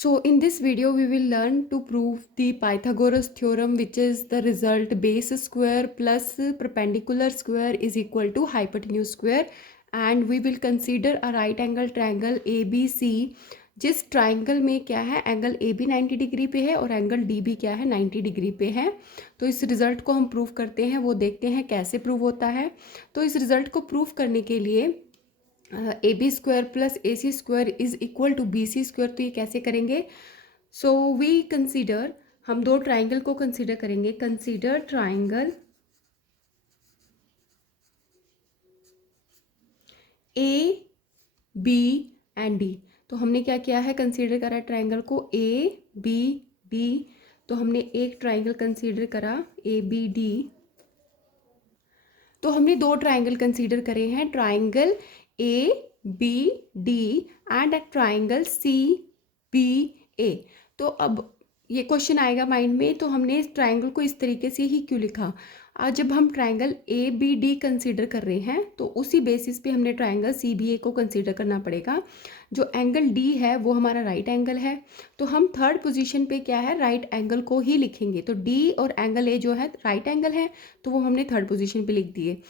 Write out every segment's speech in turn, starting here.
So in this video we will learn to prove the Pythagoras theorem, which is the result base square plus perpendicular square is equal to hypotenuse square, and we will consider a right angle triangle ABC जिस triangle में क्या है angle A B 90 degree पे है और angle D B क्या है 90 degree पे है। तो इस रिज़ल्ट को हम प्रूव करते हैं, वो देखते हैं कैसे प्रूव होता है। तो इस रिज़ल्ट को प्रूव करने के लिए A B square plus A C square is equal to B C square, तो ये कैसे करेंगे। सो वी कंसीडर, हम दो ट्राइंगल को कंसीडर करेंगे। Consider triangle A B and D. तो हमने क्या किया है, कंसीडर करा ट्राइंगल को ए बी डी। तो हमने एक ट्राइंगल कंसीडर करा ए बी डी। तो हमने दो ट्राइंगल कंसीडर करे हैं, triangle A B D and a triangle C B A. तो अब ये क्वेश्चन आएगा माइंड में, तो हमने इस ट्राइंगल को इस तरीके से ही क्यों लिखा। आज जब हम triangle A B D consider कर रहे हैं तो उसी बेसिस पे हमने ट्राइंगल सी बी ए को कंसीडर करना पड़ेगा। जो एंगल डी है वो हमारा राइट एंगल है, तो हम थर्ड पोजीशन पे क्या है राइट एंगल को ही लिखेंगे। तो डी और एंगल ए जो है राइट एंगल है, तो वो हमने थर्ड पोजीशन पे लिख दिए।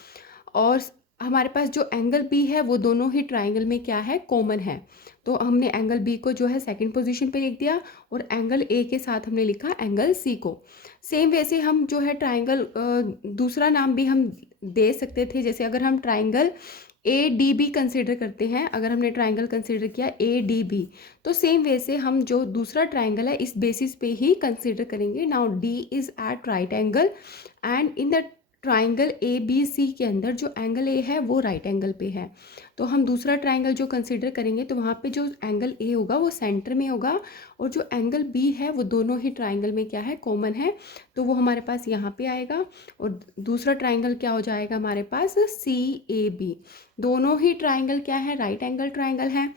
और हमारे पास जो एंगल बी है वो दोनों ही ट्राइंगल में क्या है कॉमन है, तो हमने एंगल बी को जो है सेकंड पोजीशन पे लिख दिया और एंगल ए के साथ हमने लिखा एंगल सी को। सेम वैसे हम जो है ट्राइंगल दूसरा नाम भी हम दे सकते थे, जैसे अगर हम triangle A D B consider करते हैं, अगर हमने ट्राइंगल कंसिडर किया ए डी बी, तो सेम वैसे हम जो दूसरा ट्राइंगल है इस बेसिस पे ही कंसिडर करेंगे। Now D is at right angle and in the triangle A B C के अंदर जो एंगल ए है वो राइट एंगल पे है। तो हम दूसरा ट्राइंगल जो कंसीडर करेंगे तो वहाँ पे जो एंगल ए होगा वो सेंटर में होगा और जो एंगल बी है वो दोनों ही ट्राइंगल में क्या है कॉमन है, तो वो हमारे पास यहाँ पे आएगा। और दूसरा ट्राइंगल क्या हो जाएगा हमारे पास सी ए बी। दोनों ही ट्राइंगल क्या है राइट एंगल ट्राइंगल है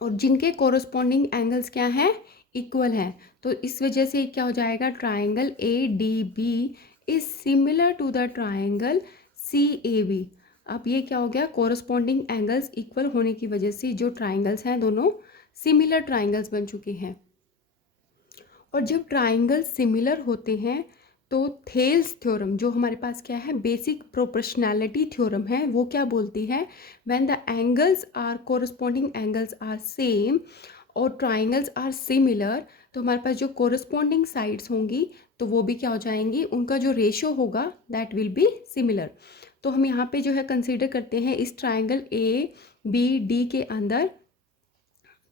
और जिनके कोरस्पॉन्डिंग एंगल्स क्या हैं इक्वल हैं। तो इस वजह से क्या हो जाएगा, triangle A D B is similar to the triangle C A B. अब ये क्या हो गया, कोरस्पॉन्डिंग एंगल्स इक्वल होने की वजह से जो ट्राइंगल्स हैं दोनों सिमिलर ट्राइंगल्स बन चुके हैं। और जब ट्राइंगल्स सिमिलर होते हैं तो थेल्स थ्योरम जो हमारे पास क्या है बेसिक प्रोपोर्शनैलिटी थ्योरम है, वो क्या बोलती है, when the angles are corresponding angles are same और ट्राइंगल्स आर सिमिलर, तो हमारे पास जो कोरस्पॉन्डिंग साइड्स होंगी तो वो भी क्या हो जाएंगी, उनका जो रेशियो होगा दैट विल बी सिमिलर। तो हम यहाँ पे जो है कंसीडर करते हैं इस ट्राइंगल ए बी डी के अंदर।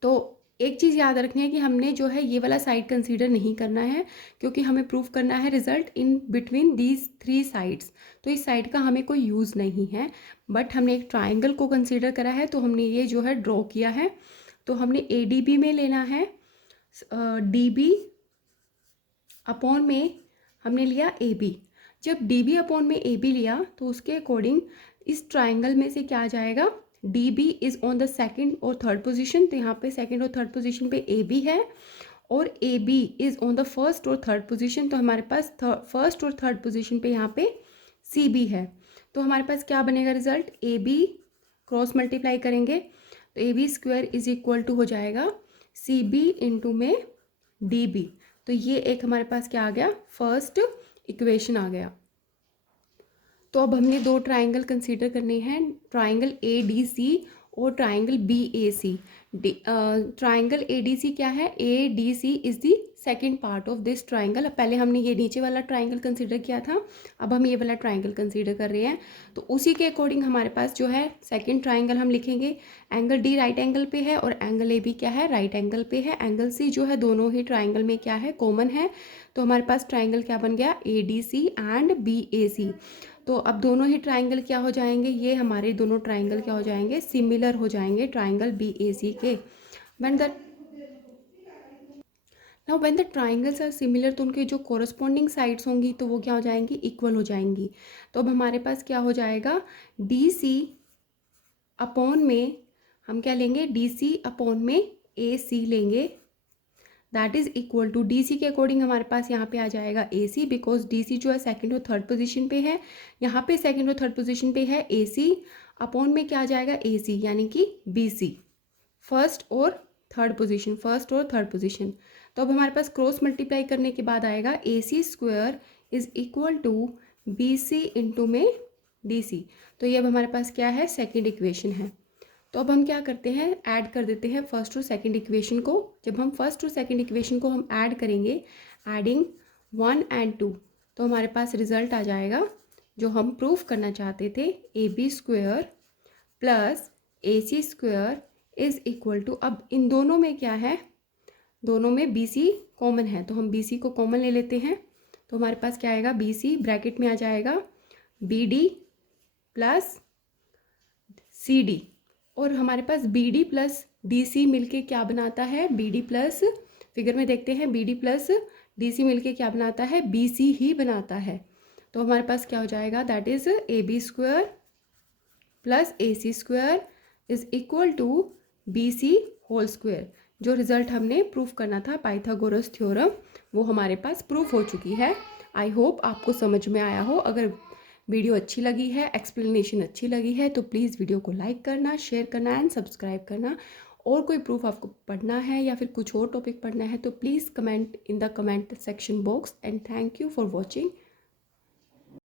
तो एक चीज़ याद रखनी है कि हमने जो है ये वाला साइड कंसीडर नहीं करना है, क्योंकि हमें प्रूफ करना है result in between these three sides. तो इस साइड का हमें कोई यूज़ नहीं है, बट हमने एक ट्राइंगल को कंसीडर करा है तो हमने ये जो है ड्रॉ किया है। तो हमने ए डी बी में लेना है डी बी अपॉन में हमने लिया ए बी। जब डी बी अपॉन में ए बी लिया तो उसके अकॉर्डिंग इस ट्राइंगल में से क्या आ जाएगा, D B is on the second और थर्ड पोजीशन। तो यहाँ पे सेकेंड और थर्ड पोजीशन पे ए बी है और A B is on the first और थर्ड पोजीशन। तो हमारे पास फर्स्ट और थर्ड पोजीशन पे यहाँ पे सी बी है। तो हमारे पास क्या बनेगा result, A B cross multiply करेंगे तो A B square is equal to हो जाएगा सी बी इंटू में डी बी। तो ये एक हमारे पास क्या आ गया, फर्स्ट इक्वेशन आ गया। तो अब हमने दो ट्राइंगल कंसीडर करने हैं, ट्राइंगल ए डी सी और triangle B A C. Triangle A D C क्या है, A D C is the second part of this triangle. अब पहले हमने ये नीचे वाला ट्राइंगल कंसीडर किया था, अब हम ये वाला ट्राइंगल कंसीडर कर रहे हैं। तो उसी के अकॉर्डिंग हमारे पास जो है सेकेंड ट्राइंगल हम लिखेंगे, एंगल डी राइट एंगल पे है और एंगल ए बी क्या है राइट एंगल पे है। एंगल सी जो है दोनों ही ट्राइंगल में क्या है कॉमन है, तो हमारे पास ट्राइंगल क्या बन गया, A D C and B A C. तो अब दोनों ही ट्राइंगल क्या हो जाएंगे, ये हमारे दोनों ट्राइंगल क्या हो जाएंगे, सिमिलर हो जाएंगे ट्राइंगल बी ए सी के। When the triangles are similar तो उनके जो कोरस्पॉन्डिंग साइड्स होंगी तो वो क्या हो जाएंगी, इक्वल हो जाएंगी। तो अब हमारे पास क्या हो जाएगा, डी सी अपॉन में हम क्या लेंगे, डी सी अपॉन में ए सी लेंगे, that is equal to D C के अकॉर्डिंग हमारे पास यहाँ पे आ जाएगा ए सी, बिकॉज डी सी जो है सेकंड और थर्ड पोजीशन पे है, यहाँ पे सेकंड और थर्ड पोजीशन पे है ए सी, अपॉन में क्या आ जाएगा ए सी यानी कि बी सी, फर्स्ट और थर्ड पोजीशन, फर्स्ट और थर्ड पोजीशन। तो अब हमारे पास क्रॉस मल्टीप्लाई करने के बाद आएगा AC² is equal to BC into में DC। तो ये अब हमारे पास क्या है, सेकेंड इक्वेशन है। तो अब हम क्या करते हैं, ऐड कर देते हैं फर्स्ट और सेकंड इक्वेशन को। जब हम फर्स्ट और सेकंड इक्वेशन को हम ऐड करेंगे, एडिंग 1 and 2, तो हमारे पास रिजल्ट आ जाएगा जो हम प्रूफ करना चाहते थे, AB² plus AC² is equal to, अब इन दोनों में क्या है, दोनों में BC कॉमन है, तो हम BC को कॉमन ले लेते हैं। तो हमारे पास क्या आएगा, BC ब्रैकेट में आ जाएगा BD प्लस CD, और हमारे पास BD प्लस DC मिलके क्या बनाता है, BD प्लस, फिगर में देखते हैं, BD प्लस DC मिलके क्या बनाता है, BC ही बनाता है। तो हमारे पास क्या हो जाएगा, that is AB² plus AC² is equal to BC whole square. जो रिजल्ट हमने प्रूफ करना था, पाइथागोरस थ्योरम, वो हमारे पास प्रूफ हो चुकी है। आई होप आपको समझ में आया हो। अगर वीडियो अच्छी लगी है, एक्सप्लेनेशन अच्छी लगी है, तो प्लीज़ वीडियो को लाइक करना, शेयर करना एंड सब्सक्राइब करना। और कोई प्रूफ आपको पढ़ना है या फिर कुछ और टॉपिक पढ़ना है, तो please comment in the comment section box. And thank you for watching.